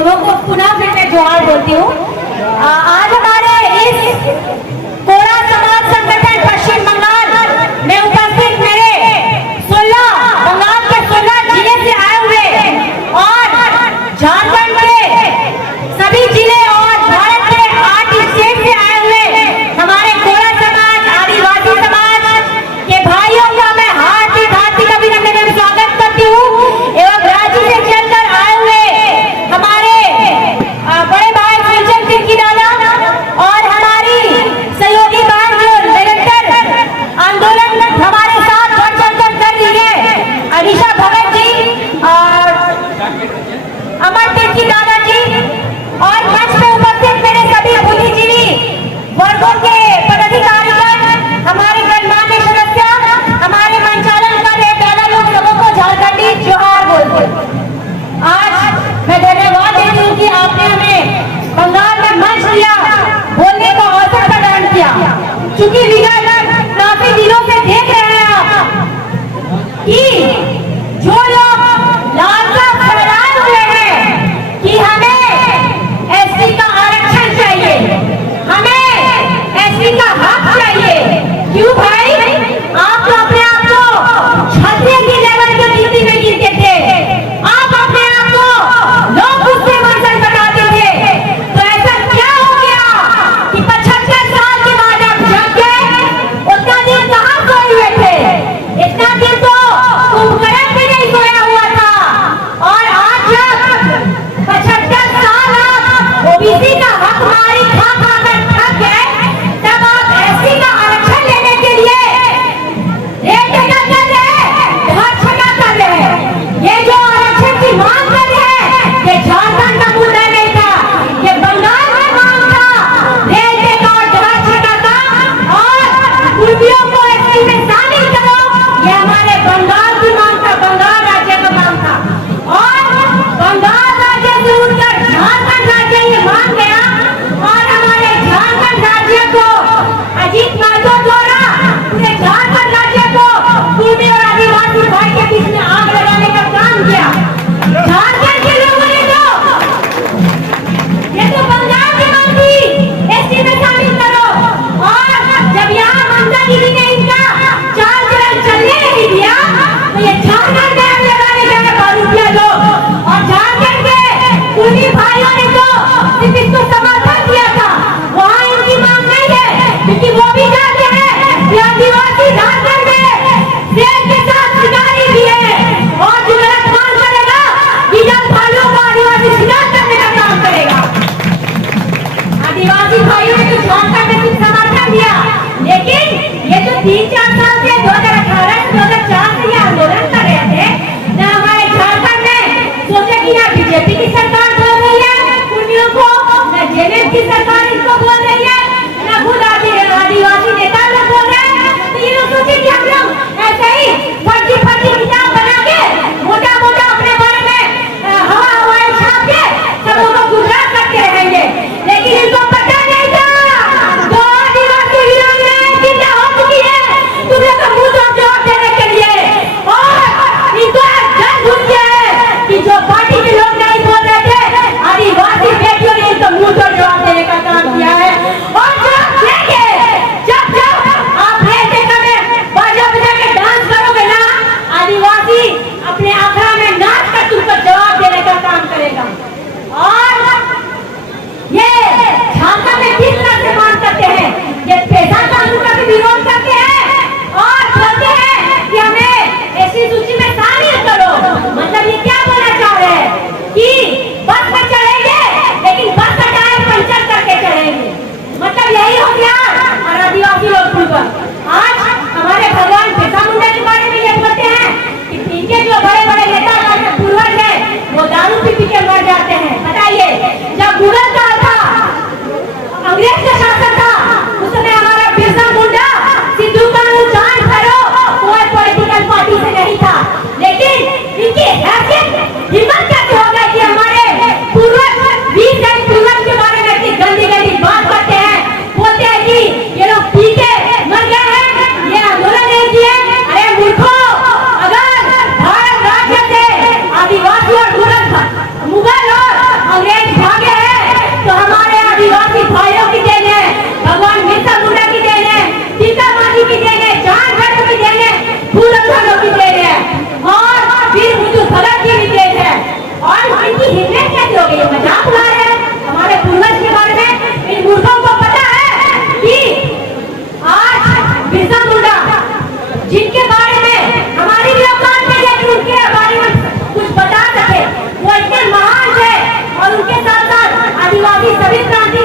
सबों को पुनः फिर मैं जोहार बोलती हूँ। आज हमारे इस कोड़ा समाज संगठन पश्चिम बंगाल में उपस्थित मेरे 16 बंगाल के 16 जिले से आए हुए और झारखंड के सभी जिले और भारत के 8 स्टेट से आए हुए हमारे कोड़ा समाज, आदिवासी समाज के भाइयों का मैं हार्दिक हार्दिक अभिनंदन और स्वागत करती हूँ। एवं राज्य से चलकर आए हुए हमारे बड़े भाई सुलचन सिंह की दादा और हमारी सहयोगी बहन जो निरंतर आंदोलन हमारे साथ बढ़ चढ़कर कर रही है, अनिशा भगत जी और अमरदीप जी दादाजी और मंच में उपस्थित मेरे सभी बुद्धिजीवी वर्गों के पदाधिकारीगण, हमारे गणमान्य सदस्य, हमारे मंचालन कर रहे दादा लोग सबों को झारखंडी जोहार बोलते। आज मैं धन्यवाद देती हूँ कि आपने हमें बंगाल में मंच दिया, बोलने का अवसर प्रदान किया। क्योंकि विगत काफी दिनों से देख रहे हैं आप कि जो लोग लालसा फैलाए हुए हैं कि हमें एससी का आरक्षण चाहिए, हमें एससी का हक चाहिए। क्यों भाई? आप तो अपने आप को क्षत्रिय की लेवल के गिनती में गिनते थे, आप अपने आप को लोग उससे वंचन बताते थे। तो ऐसा क्या हो गया कि 75 साल के बाद आप जग गए? उतना दिन कहाँ सोए हुए थे? इतना दिन तो कुंभकर्ण भी नहीं सोया हुआ था। और आज जब 75 साल आप ओबीसी का हक मारी खा खा कर थक गए, तब आप एससी का आरक्षण लेने के लिए रेट कर रहे हैं, धर्षण कर रहे हैं। ये जो आरक्षण की मांग कर रहे हैं, ये झारखंड का मुद्दा नहीं था, ये बंगाल का मांग था। रेलवे का और धर्षण का और पूर्वियों को एससी में शामिल करो, ये हमारे बंगाल की मांग था, बंगाल राज्य का मांग था। और बंगाल राज्य से उठकर झारखंड राज्य ये मान गया और हमारे झारखंड राज्य को अजीत महतो द्वारा पूरे झारखंड राज्य को पूर्वी और आदिवासी भाई के बीच में आग लगाने का काम किया। झारखंड के लोगों ने ये तो बंगाल की मांग थी, एससी में शामिल करो। और जब यहाँ ममता दीदी ने इनका चाल चलन चलने नहीं दिया, तो ये झारखंड में आग लगाने का बारूद किया लोग। और झारखंड के पूर्वी भाइयों ने तो सिर्फ इसको समर्थन किया था, वहाँ इनकी मांग नहीं है। क्योंकि वो भी जानते हैं कि आदिवासी झारखंड में शेर के साथ शिकारी भी है और जो गलत काम करेगा, गिरल भाइयों को आदिवासी शिकार करने का काम करेगा। आदिवासी भाइयों ने तो झारखंड में सिर्फ समर्थन दिया, लेकिन ये जो 3-4 साल से 2018 से 2004 से ये आंदोलन कर रहे थे, न हमारे झारखंड में सोचे कि यहाँ बीजेपी की सरकार बोल रही है पूर्वियों को, न जेएमएम की सरकार इनको बोल रही है, न खुद आदिवासी नेता लोग बोल रहे हैं। तो ये लोग सोचे कि हम लोग ऐसे ही फर्जी फर्जी किताब बना के मोटा मोटा अपने बारे में हवा हवाई छाप के सबों को गुमराह करते रहेंगे। लेकिन इनको पता नहीं था तो आदिवासी विरोध में जिंदा हो चुकी है तुम लोग का मुंह तोड़ जवाब देने के लिए। और इनको डर घुस गया है कि जो पार्टी के लोग नहीं बोल रहे थे, आदिवासी बेटियों ने इनको मुंह तोड़ जवाब देने का काम किया है। और जब देंगे, जब आप रेल में बाजा बजा के डांस करोगे ना, आदिवासी अपने आखड़ा में नाच कर तुमको जवाब देने का काम करेगा। और ये झारखंड में किस तरह से मांग करते हैं, ये पेशा कानून का भी विरोध करते हैं और बोलते हैं कि हमें ऐसी सूची में शामिल करो। मतलब ये क्या बोलना चाह रहे हैं कि बस में चढ़ेंगे लेकिन बस का टायर पंचर करके चढ़ेंगे। मतलब यही हो गया और आदिवासी लोग पूर्वक। आज हमारे भगवान बिरसा मुंडा के बारे में ये बोलते हैं कि इनके जो बड़े बड़े नेता पूर्वज है वो दारू पी के मर जाते हैं। बताइए, जब मुगल काल था, अंग्रेज का शासन था, उस समय हमारा बिरसा मुंडा सिद्धू कानून जान भरो कोई पॉलिटिकल पार्टी से नहीं था। लेकिन इनकी हैसियत हिम्मत कैसे हो गई कि हमारे पूर्वज 20 जन पूर्वज के बारे में इतनी गंदी गंदी बात करते हैं, बोलते हैं कि ये लोग पी के मर गए हैं, ये आंदोलन नहीं किए। अरे मूर्खों, अगर भारत राज्य से आदिवासी और मुगल और अंग्रेज आदिवासी भाइयों की देन है, भगवान बिरसा मुंडा की देन है, सीता माता की देन है, जान भक्त की देन है, फूलन भाइयों की देन है और वीर बुद्धू भगत की भी देन है। और इनकी हिम्मत कैसे हो गई? ये मजाक उड़ा रहे हैं हमारे पूर्वज के बारे में। इन मूर्खों को पता है कि आज बिरसा मुंडा जिनके बारे में हमारी भी औकात नहीं है कि उनके बारे में कुछ बता सके, वो इतने महान थे। और उनके साथ साथ आदिवासी सभी क्रांति।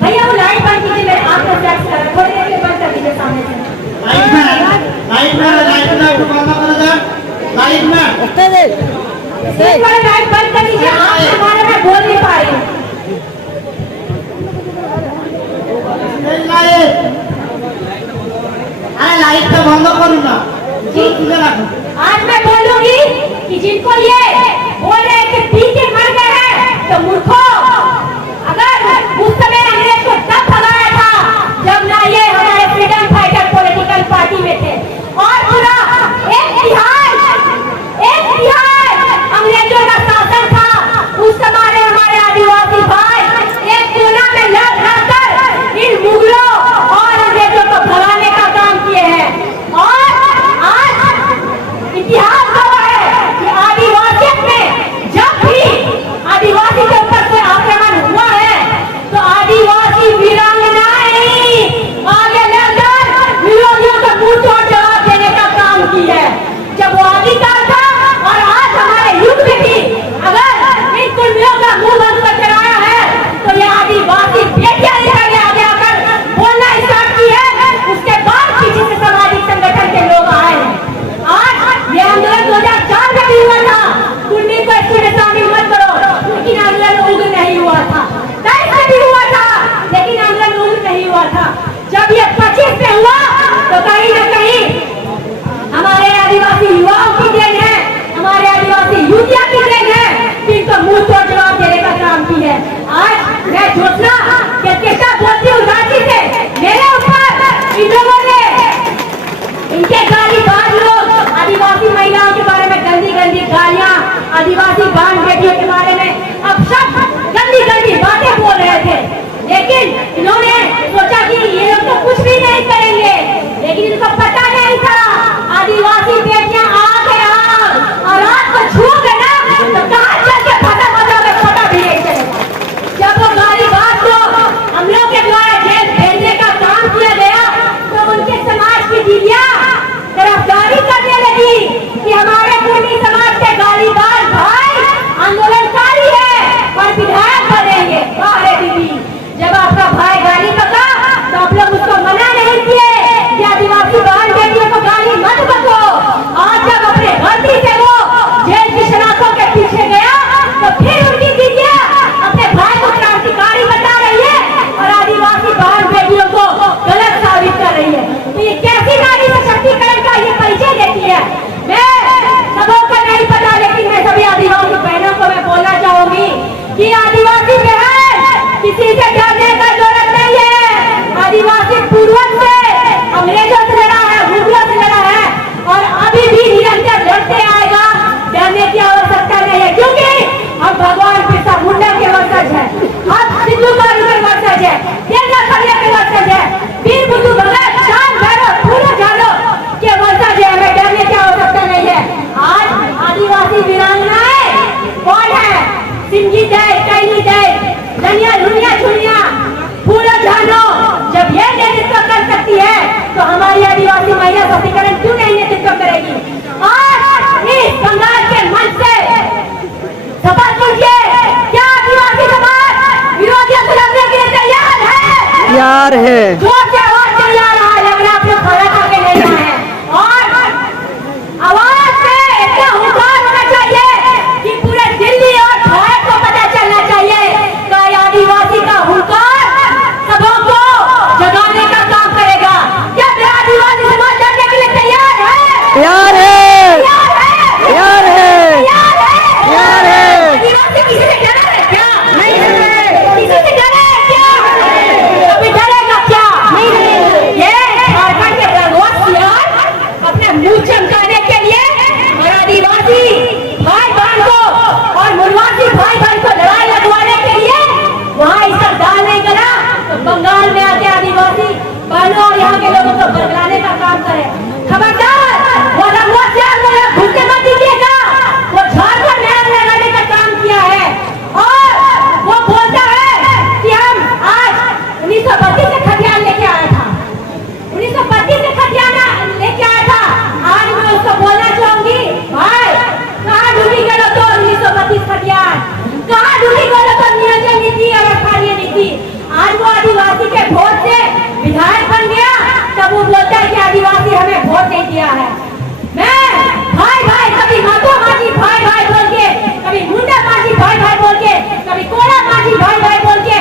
भैया वो लाइट बंद कीजिए, मेरे आंख में फ्लैश कर थोड़ी देर के बंद कर दीजिए सामने से। लाइट बंद कर दीजिए, आप हमारे में बोल नहीं पा रही हूँ। लाइट तो बंद करूँ ना जी, आज मैं बोलूंगी कि जिनको ये बोल रहे हैं कि पीछे मर गए हैं, तो मूर्खों, अगर उस समय अंग्रेज को तब भगाया था जब ना ये हमारे फ्रीडम फाइटर पॉलिटिकल पार्टी में थे। और पूरा एक तिहाई अंग्रेजों का शासन था। उस समय हमारे आदिवासी भाई एक कोना में लड़ कर इन मुगलों और अंग्रेजों को भगाने का काम किए हैं। और आज इतिहास गवाह है कि आदिवासियत में जब भी आदिवासी के ऊपर कोई आक्रमण हुआ है तो आदिवासी वीरांगनाएं आगे लड़कर विरोधियों को मुंह तोड़ जवाब देने का काम की है। जब वो अधिकार था और आज हमारे युग में भी अगर इन कुर्मियों का मुंह बंद कर चलाया है तो ये आदिवासी बेटियां निकल आगे आकर बोलना स्टार्ट की है। उसके बाद पीछे से सामाजिक संगठन के लोग आए हैं। आज ये आंदोलन 2004 में भी हुआ था, कुर्मी को इसमें शामिल मत करो, लेकिन आंदोलन उग्र नहीं हुआ था। 23 में भी हुआ था, लेकिन आंदोलन उग्र नहीं हुआ था। जब ये 25 में हुआ तो कहीं न कहीं हमारे आदिवासी युवाओं की देन है, हमारे आदिवासी युवतियां की देन है, जिनको मुंह तोड़ जवाब देने का काम की है। आज मैं ज्योत्सना कैसा बोलती हूँ रांची से, मेरे ऊपर इन लोगों ने इनके गालीबाज लोग आदिवासी महिलाओं के बारे में गंदी गंदी गालियां, आदिवासी बांध बेटियों के बारे में अब सब गंदी गंदी बातें बोल रहे थे। लेकिन इन्होंने सोचा कि ये लोग तो कुछ भी नहीं करेंगे, लेकिन इनको पता नहीं था आदिवासी बेटियां आग है आग, और आग को छूओगे ना तो कहां चल के फटा हो जाओगे, पता भी नहीं चलेगा। जब वो गालीबाज को हम लोग के द्वारा जेल भेजने का काम किया गया तो उनके समाज की दीदियां तरफदारी करने लगी कि हमारे पूर्वी समाज के गालीबाज भाई आंदोलनकारी है और विधायक बनेंगे। अरे दीदी, जब आपका भाई गाली बका तो आप लोग उसको मना नहीं किए कि आदिवासी बहन बेटियों को गाली मत बको। आज जब अपने गलती से वो जेल की सलाखों के पीछे गया तो फिर उनकी दीदियां अपने भाई को क्रांतिकारी बता रही है और आदिवासी बहन बेटियों को गलत साबित कर रही है। तो ये कैसी नारी सशक्तिकरण का ये परिचय देती है? मैं सबों को नहीं पता, लेकिन मैं सभी आदिवासी बहनों को मैं बोलना चाहूंगी कि आदिवासी बहन किसी से डरने का जरूरत नहीं है। आदिवासी पूर्वज से अंग्रेजों से लड़ा है, मुगलों से लड़ा है और अभी भी निरंतर लड़ते आएगा। डरने की आवश्यकता नहीं है, क्योंकि हम भगवान बिरसा मुंडा के वंशज है, हम सिंधु काली के वंशज है, देवता सरिया के वंशज है, वीर बुद्धू भगत, शान भैरव, फूलो झालो के वंशज है। हमें डरने की आवश्यकता नहीं है। आज आदिवासी वीरांगनाएं कौन है? सिंगी दे, कैनी दे, लनिया लुनिया छुनिया, फूलो झालो, जब ये नेतृत्व कर सकती है तो हमारी आदिवासी महिला सशक्तिकरण क्यों नहीं नेतृत्व करेगी? आज इस बंगाल के मंच से शपथ लीजिए, क्या आदिवासी समाज विरोधियों से लड़ने के लिए तैयार है? यार है जोर से आवाज तैयार है, लग रहा है आप लोग खड़ा करके ले जाए हैं। और आवाज से इतना हुंकार होना चाहिए कि पूरे दिल्ली और भारत को पता चलना चाहिए कि आदिवासी का हुंकार सबों को जगाने का काम करेगा। क्या मेरा आदिवासी समाज लड़ने के लिए तैयार है? यार है यार है यार है। आदिवासी किसी से डरे है क्या? नहीं डरे। किसी से डरे है क्या? अभी डरेगा क्या? नहीं के लोगों को बरगलाने का काम करे। खबरदार, वो रंगवा चार को घुसने मत दीजिएगा। वो झारखंड नहर लगाने का काम किया है और वो बोलता है कि हम आज 1932 से खतियान लेके आया था, 1932 से खतियान लेके आया था। आज मैं उसको बोलना चाहूंगी, भाई कहाँ ढूंढी गए तो 1932 खतियान, कहाँ ढूंढी गए तो नियोजन नीति और स्थानीय नीति। आज वो आदिवासी के वोट से विधायक बन गया, तब वो बोलता है कि आदिवासी हमें वोट नहीं दिया है। मैं भाई भाई, कभी माधो माझी भाई भाई बोल के, कभी मुंडा माझी भाई भाई बोल के, कभी कोला माझी भाई भाई बोल के,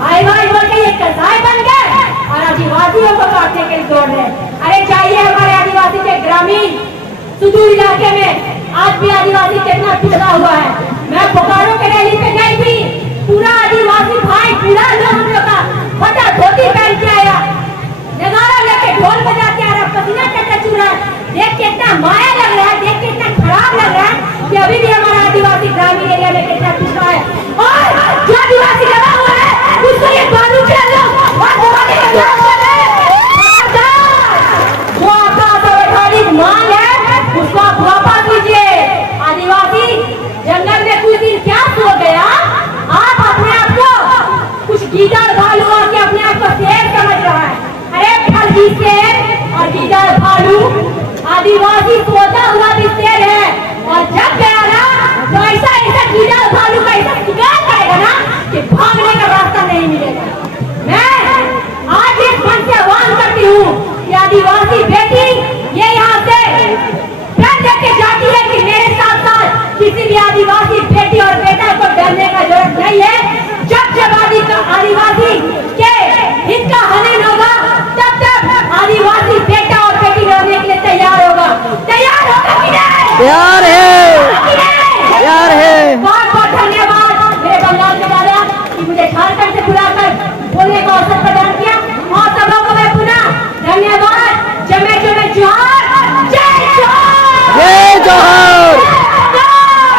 भाई भाई बोल के ये कसाई बन गए और आदिवासियों को काटने के लिए दौड़ रहे। अरे चाहिए हमारे आदिवासी के ग्रामीण सुदूर इलाके में आज भी आदिवासी कितना पिछड़ा हुआ है। मैं बोकारो के रैली पे गई थी, पूरा आदिवासी भाई पूरा लोग हम लोग का फटा धोती पहन के आया, नगाड़ा लेके ढोल बजाते आ रहा, पसीना टपक रहा है। देख के इतना माया लग रहा है, देख के इतना खराब लग रहा है कि अभी भी हमारा आदिवासी ग्रामीण एरिया में कितना पिछड़ा है। और जो आदिवासी लगा हुआ है उसको ये बालू चल लो और बोलने का क्या बोल रहे हैं? जो आपका संवैधानिक मांग है उसको आप वापस लीजिए। आदिवासी जंगल में कुछ दिन क्या सो गया, आप अपने आप को कुछ गीदड़ भालू के अपने आप को शेर समझ रहा है। अरे फलगी शेर और गीदड़ भालू, आदिवासी सोता हुआ भी शेर है और जब गया ना तो ऐसा ऐसा गीदड़ भालू का ऐसा शिकार करेगा ना कि भागने का रास्ता नहीं मिलेगा। मैं आज इस मन से आह्वान करती हूँ कि आदिवासी बेटी ये यहाँ से डर के जाती है कि मेरे साथ साथ किसी भी आदिवासी बेटी और बेटा को डरने का जरूरत नहीं है। जब जब आदिवासी के हित का हनन होगा तब तब आदिवासी बेटा और बेटी लड़ने के लिए तैयार होगा। तैयार होगा कि नहीं? तैयार है, तैयार है। बहुत बहुत धन्यवाद मेरे बंगाल के दादा कि मुझे झारखंड से बुलाकर बोलने का अवसर प्रदान किया। और सब लोगों को मैं पुनः धन्यवाद। जमे जमे जोहार, जय जोहार, जय जोहार,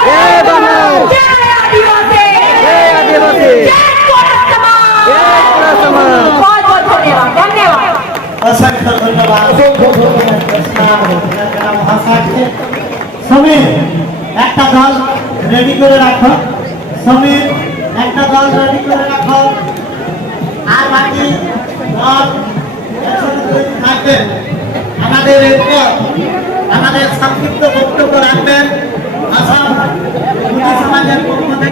जय बंगाल, जय आदिवासी, जय आदिवासी, जय कोला समाज, जय कोला समाज। बहुत बहुत धन्यवाद, धन्यवाद। असंख्य धन्यवाद। ভাষাকে সমীর একটা দল রেডি করে রাখো, সমীর একটা দল রেডি করে রাখো, আর বাকি দল একসাথে তৈরি থাকবে। আমাদের এরপর আমাদের সংক্ষিপ্ত বক্তব্য রাখবেন আসাম সমাজের পক্ষ থেকে।